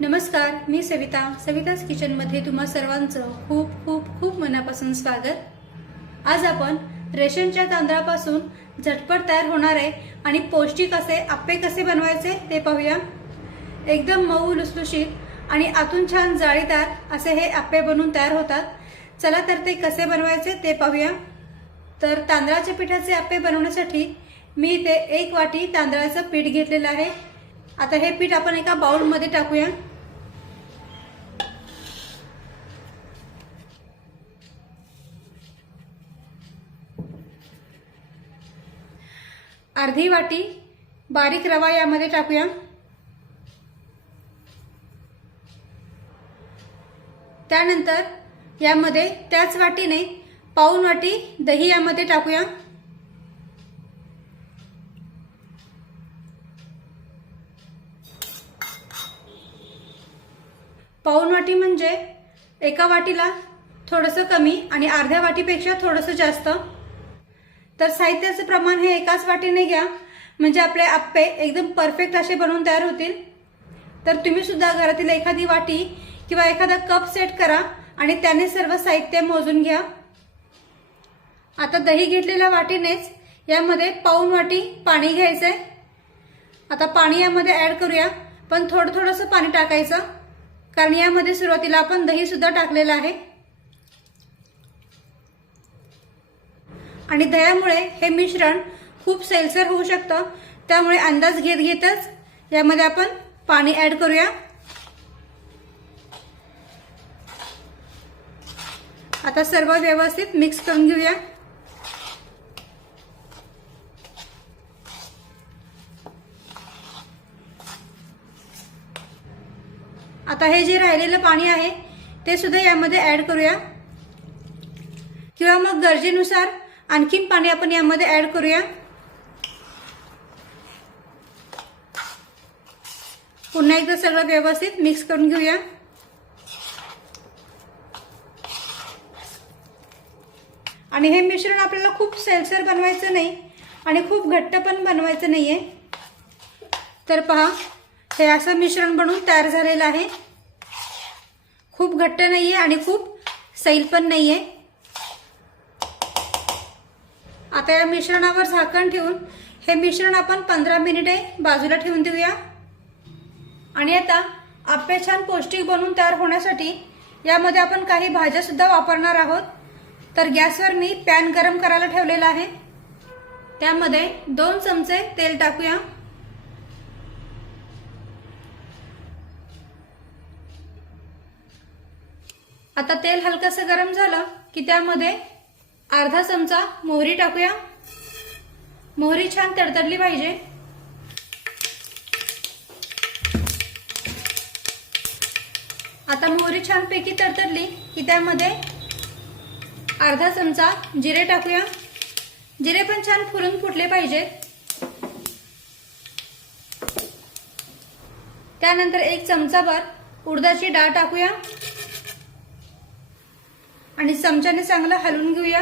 नमस्कार मी सविता. सविताज किचनमध्ये तुम्हा सर्वांचं खूप खूप खूप मनापासून स्वागत. आज आपण रेशनच्या तांदळापासून झटपट तयार होणारे आणि पौष्टिक असे आप्पे कसे बनवायचे ते पाहूया. एकदम मऊ लुसलुशीत आणि आतून छान जाळीदार असे हे आप्पे बनवून तयार होतात. चला तर ते कसे बनवायचे ते पाहूया. तर तांदळाच्या पिठाचे आप्पे बनवण्यासाठी मी इथे एक वाटी तांदळाचं पीठ घेतलेलं आहे. आता हे पीठ आपण एका बाउलमध्ये टाकूया. अर्धी वाटी बारीक रवा यामध्ये टाकूया. त्यानंतर यामध्ये त्याच वाटीने पाऊन वाटी दही यामध्ये टाकूया. पाऊन वाटी म्हणजे एका वाटीला थोडंसं कमी आणि अर्ध्या वाटीपेक्षा थोडंसं जास्त. तर साहित्याचं प्रमाण हे एकाच वाटीने घ्या. म्हणजे आपले आप्पे एकदम परफेक्ट असे बनवून तयार होतील. तर तुम्ही सुद्धा घरातील एखादी वाटी किंवा एखादा कप सेट करा आणि त्याने सर्व साहित्य मोजून घ्या. आता दही घेतलेल्या वाटीनेच यामध्ये पाऊन वाटी पाणी घ्यायचंय. आता पाणी यामध्ये ऍड करूया पण थोडं थोडंसं पाणी टाकायचं. कारण यामध्ये सुरुवातीला आपण दही सुद्धा टाकलेलं आहे. आणि दह्यामुळे हे मिश्रण खूप सैलसर होऊ शकतं. त्यामुळे अंदाज घेत घेतच यामध्ये आपण पाणी ऍड करूया. आता सर्व व्यवस्थित मिक्स करून घेऊया. आता हे जे राहिलेलं पाणी आहे ते सुद्धा यामध्ये ॲड करूया. किंवा मग गरजेनुसार आणखीन पाणी आपण यामध्ये ॲड करूया. पुन्हा एकदा सगळं व्यवस्थित मिक्स करून घेऊया. आणि हे मिश्रण आपल्याला खूप सेलसर बनवायचं नाही आणि खूप घट्ट पण बनवायचं नाही आहे तर पहा हे असं मिश्रण बनून तयार झालेलं आहे. खूप घट्ट नाहीये आणि खूप सैल पण नाहीये. आता या मिश्रणावर झाकण ठेवून हे मिश्रण आपण पंधरा मिनिटे बाजूला ठेवून देऊया. आणि आता आपे छान पौष्टिक बनवून तयार होण्यासाठी यामध्ये आपण काही भाज्या सुद्धा वापरणार आहोत. तर गॅसवर मी पॅन गरम करायला ठेवलेला आहे. त्यामध्ये दोन चमचे तेल टाकूया. आता तेल हलकंसं गरम झालं की त्यामध्ये अर्धा चमचा मोहरी टाकूया. मोहरी छान तडतडली पाहिजे. आता मोहरी छान पैकी तडतडली की त्यामध्ये अर्धा चमचा जिरे टाकूया. जिरे पण छान फुरून फुटले पाहिजेत. त्यानंतर एक चमचाभर उडदाची डाळ टाकूया. आणि चमच्याने चांगलं हलवून घेऊया.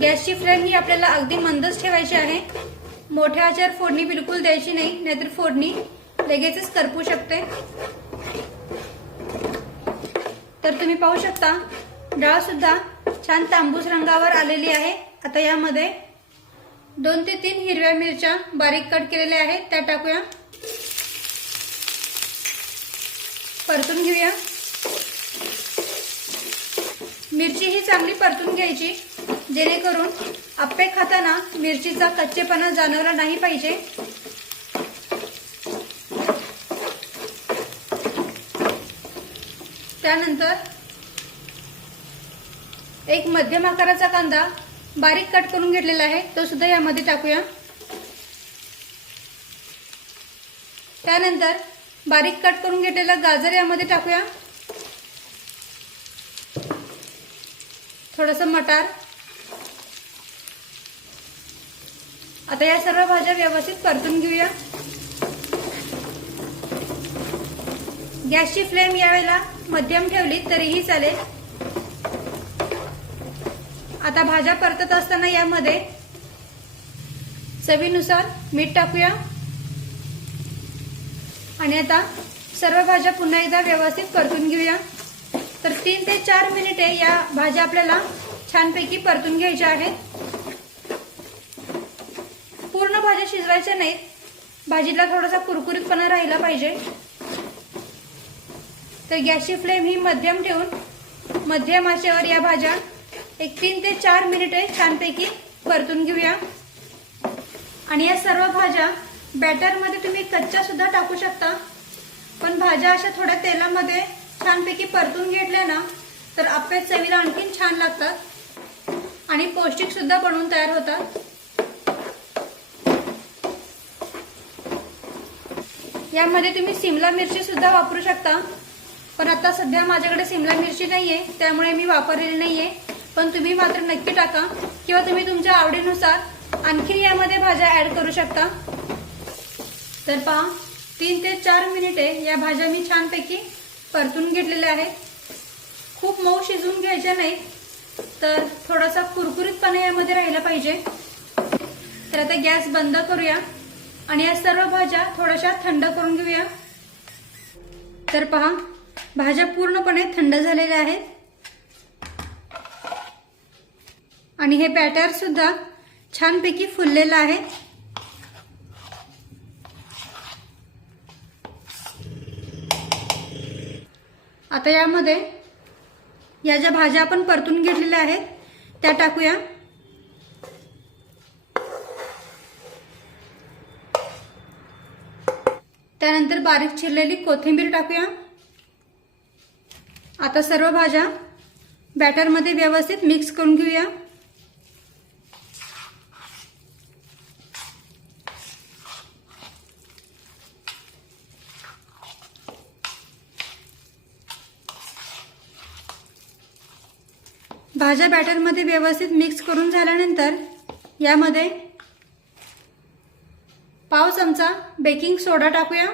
गॅसची फ्लेम ही आपल्याला अगदी मंदच ठेवायची आहे. मोठ्या आचार फोडणी बिलकुल द्यायची नाही नाहीतर फोडणी लगेचच करपू शकते. तर तुम्ही पाहू शकता डाळ सुद्धा छान तांबूस रंगावर आलेली आहे. आता यामध्ये दोन ते तीन हिरव्या मिरच्या बारीक कट केलेल्या आहेत त्या टाकूया. परतून घेऊया. मिरची ही चांगली परतून घ्यायची जेणेकरून आप्पे खाताना मिरचीचा कच्चेपणा जाणवला नाही पाहिजे. त्यानंतर एक मध्यम आकाराचा कांदा बारीक कट करून घेतलेला आहे तो सुद्धा यामध्ये टाकूया. त्यानंतर बारीक कट करून घेतलेला गाजर यामध्ये टाकूया. थोडस मटार. आता या सर्व भाज्या व्यवस्थित परतून घेऊया. गॅसची फ्लेम यावेळेला मध्यम ठेवली तरीही चालेल. आता भाज्या परतत असताना यामध्ये चवीनुसार मीठ टाकूया. आणि आता सर्व भाज्या पुन्हा एकदा व्यवस्थित परतून घेऊया. तर तीन ते चार मिनिटे या भाज्या आपल्याला छानपैकी परतून घ्यायच्या आहेत. पूर्ण भाज्या शिजवायच्या नाहीत. भाजीला थोडासा कुरकुरीतपणा राहिला पाहिजे. तर गॅसची फ्लेम ही मध्यम ठेवून मध्यम आचेवर या भाज्या एक तीन ते चार मिनिटे छानपैकी परतून घेऊया. आणि या सर्व भाज्या बॅटरमध्ये तुम्ही कच्च्या सुद्धा टाकू शकता. पण भाज्या अशा थोड्या तेलामध्ये छानपैकी परतून घेतल्या ना तर आप्पे चवीला आणखीन छान लागतात. आणि पौष्टिक सुद्धा बनवून तयार होतात. यामध्ये तुम्ही सिमला मिरची सुद्धा वापरू शकता. पण आता सध्या माझ्याकडे सिमला मिरची नाहीये त्यामुळे मी वापरलेली नाहीये. पण तुम्ही मात्र नक्की टाका किंवा तुम्ही तुमच्या आवडीनुसार आणखी यामध्ये भाज्या ऍड करू शकता. तर पहा तीन ते चार मिनिटे या भाज्या मी छानपैकी परतून घेतलेल्या आहेत. खूप मऊ शिजवून घ्यायच्या नाही तर थोडासा कुरकुरीतपणा यामध्ये राहिला पाहिजे. तर आता गॅस बंद करूया आणि या सर्व भाज्या थोड्याशा थंड करून घेऊया. तर पहा भाज्या पूर्णपणे थंड झालेल्या आहेत. आणि हे बॅटर सुद्धा छानपैकी फुललेलं आहे. आता यामध्ये या ज्या भाज्या आपण परतून घेतलेल्या आहेत त्या टाकूया. त्यानंतर बारीक चिरलेली कोथिंबीर टाकूया. आता सर्व भाज्या बॅटरमध्ये व्यवस्थित मिक्स करून घेऊया. भाज्या बॅटरमध्ये व्यवस्थित मिक्स करून झाल्यानंतर यामध्ये पाव चमचा बेकिंग सोडा टाकूया.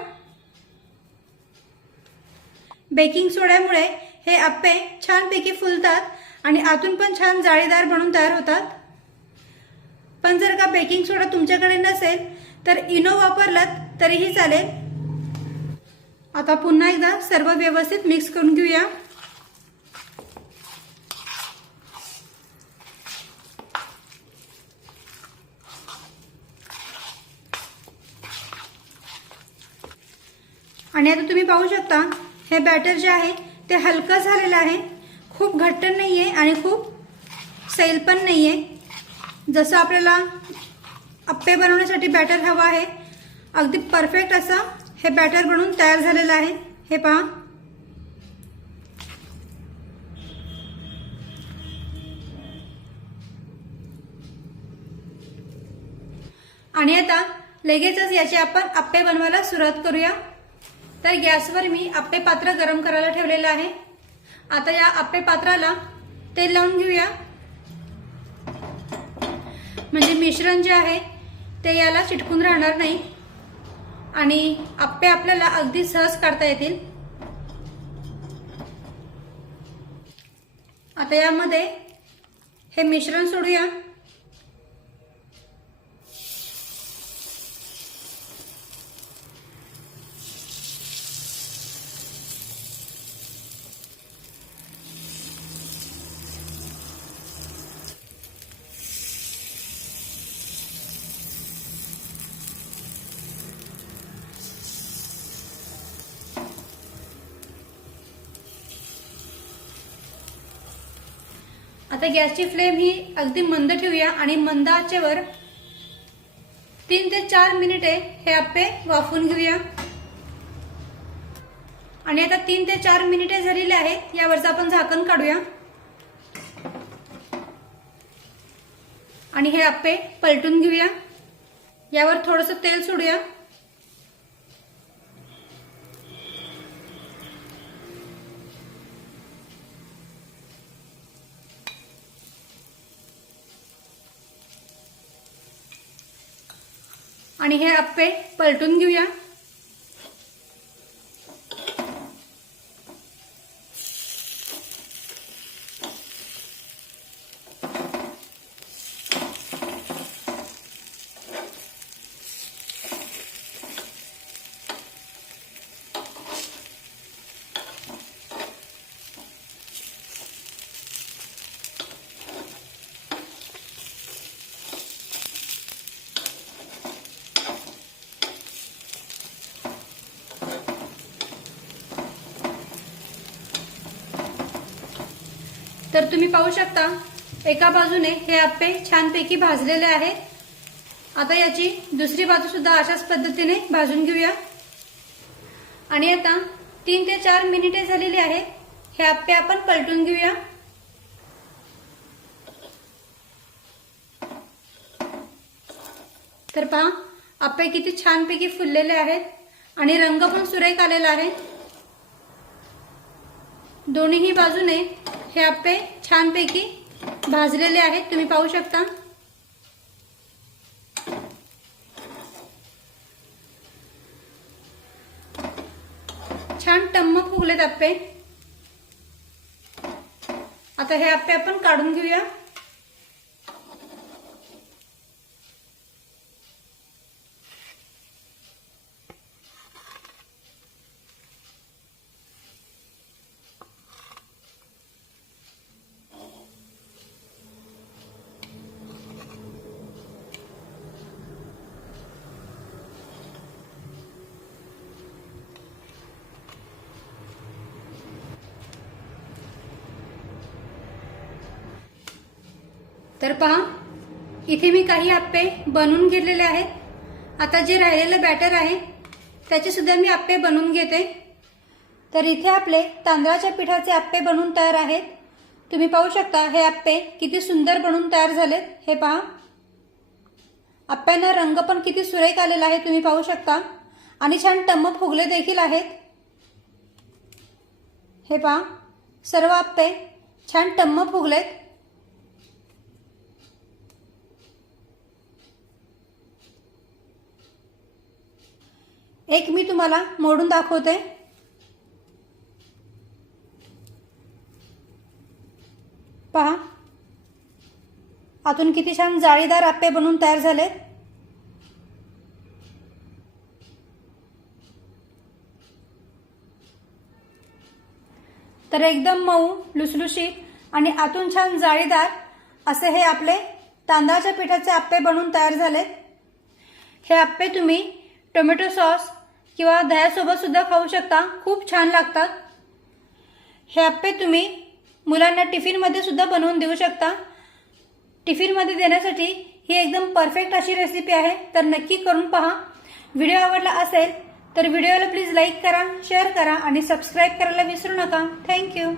बेकिंग सोड्यामुळे हे आप्पे छानपैकी फुलतात आणि आतून पण छान जाळीदार बनून तयार होतात. पण जर का बेकिंग सोडा तुमच्याकडे नसेल तर इनो वापरलात तरीही चालेल. आता पुन्हा एकदा सर्व व्यवस्थित मिक्स करून घेऊया. आणि आता तुम्ही पाहू शकता हे बॅटर जे आहे ते हलकं झालेलं आहे. खूप घट्ट नाही आहे आणि खूप सैल पण नाही आहे जसं आपल्याला अप्पे बनवण्यासाठी बॅटर हवं आहे अगदी परफेक्ट असं हे बॅटर बनवून तयार झालेलं आहे. हे पहा. आणि आता लगेचच याचे आपण अप्पे बनवायला सुरुवात करूया. तर गॅसवर मी आप्पे पात्र गरम करायला ठेवलेलं आहे. आता या आप्पे पात्राला तेल लावून घेऊया. म्हणजे मिश्रण जे आहे ते याला चिटकून राहणार नाही. आणि आप्पे आपल्याला अगदी सहज काढता येतील. आता यामध्ये हे मिश्रण सोडूया. आता गॅसची फ्लेम ही अगदी मंद ठेवूया आणि मंद आचेवर तीन ते चार मिनिटे हे आपे वाफून घेऊया. आणि आता तीन ते चार मिनिटे झालेले आहेत यावरचं आपण झाकण काढूया. आणि हे आपे पलटून घेऊया. यावर थोडंसं तेल सोडूया. आणि हे आप्पे पलटून घेऊया. तर तुम्ही पाहू शकता एका बाजूने हे आप्पे छानपैकी भाजलेले आहेत. आता याची दुसरी बाजू सुद्धा अशाच पद्धतीने भाजून घेऊया. आणि आता तीन ते चार मिनिटे झालेली आहेत हे आप्पे आपण पलटून घेऊया. तर पहा आप्पे किती छानपैकी फुललेले आहेत आणि रंग पण सुरेख आलेला आहे. दोन्हीही बाजूने हे आप्पे छानपैकी भाजलेले आहेत. तुम्ही पाहू शकता. छान टम्म फुगलेत आप्पे आता हे आप्पे आपण काढून घेऊया. तर पहा इथे मी काही आप्पे बनवून घेतलेले आहेत. आता जे राहिलेलं बॅटर आहे त्याचे सुद्धा मी आप्पे बनवून घेते. तर इथे आपले तांदळाच्या पिठाचे आप्पे बनवून तयार आहेत. तुम्ही पाहू शकता हे आप्पे किती सुंदर बनवून तयार झालेत. हे पहा. आप्प्यांना रंग पण किती सुरेख आलेला आहे तुम्ही पाहू शकता. आणि छान टम्म फुगले देखील आहेत. हे पहा. सर्व आप्पे छान टम्म फुगलेत. एक मी तुम्हाला मोडून दाखवते. पहा. आतून किती छान जाळीदार आप्पे बनवून तयार झाले तर एकदम मऊ लुसलुशीत आणि आतून छान जाळीदार असे हे आपले तांदळाच्या पिठाचे आप्पे बनवून तयार झालेत. हे आप्पे तुम्ही टोमॅटो सॉस किंवा दह्यासोबत सुद्धा खाऊ शकता. खूप छान लागतात. हे आप्पे तुम्ही मुलांना टिफिनमध्ये सुद्धा बनवून देऊ शकता. टिफिनमध्ये देण्यासाठी ही एकदम परफेक्ट अशी रेसिपी आहे. तर नक्की करून पहा. व्हिडिओ आवडला असेल तर व्हिडिओला प्लीज लाईक करा शेअर करा आणि सबस्क्राईब करायला विसरू नका. थँक्यू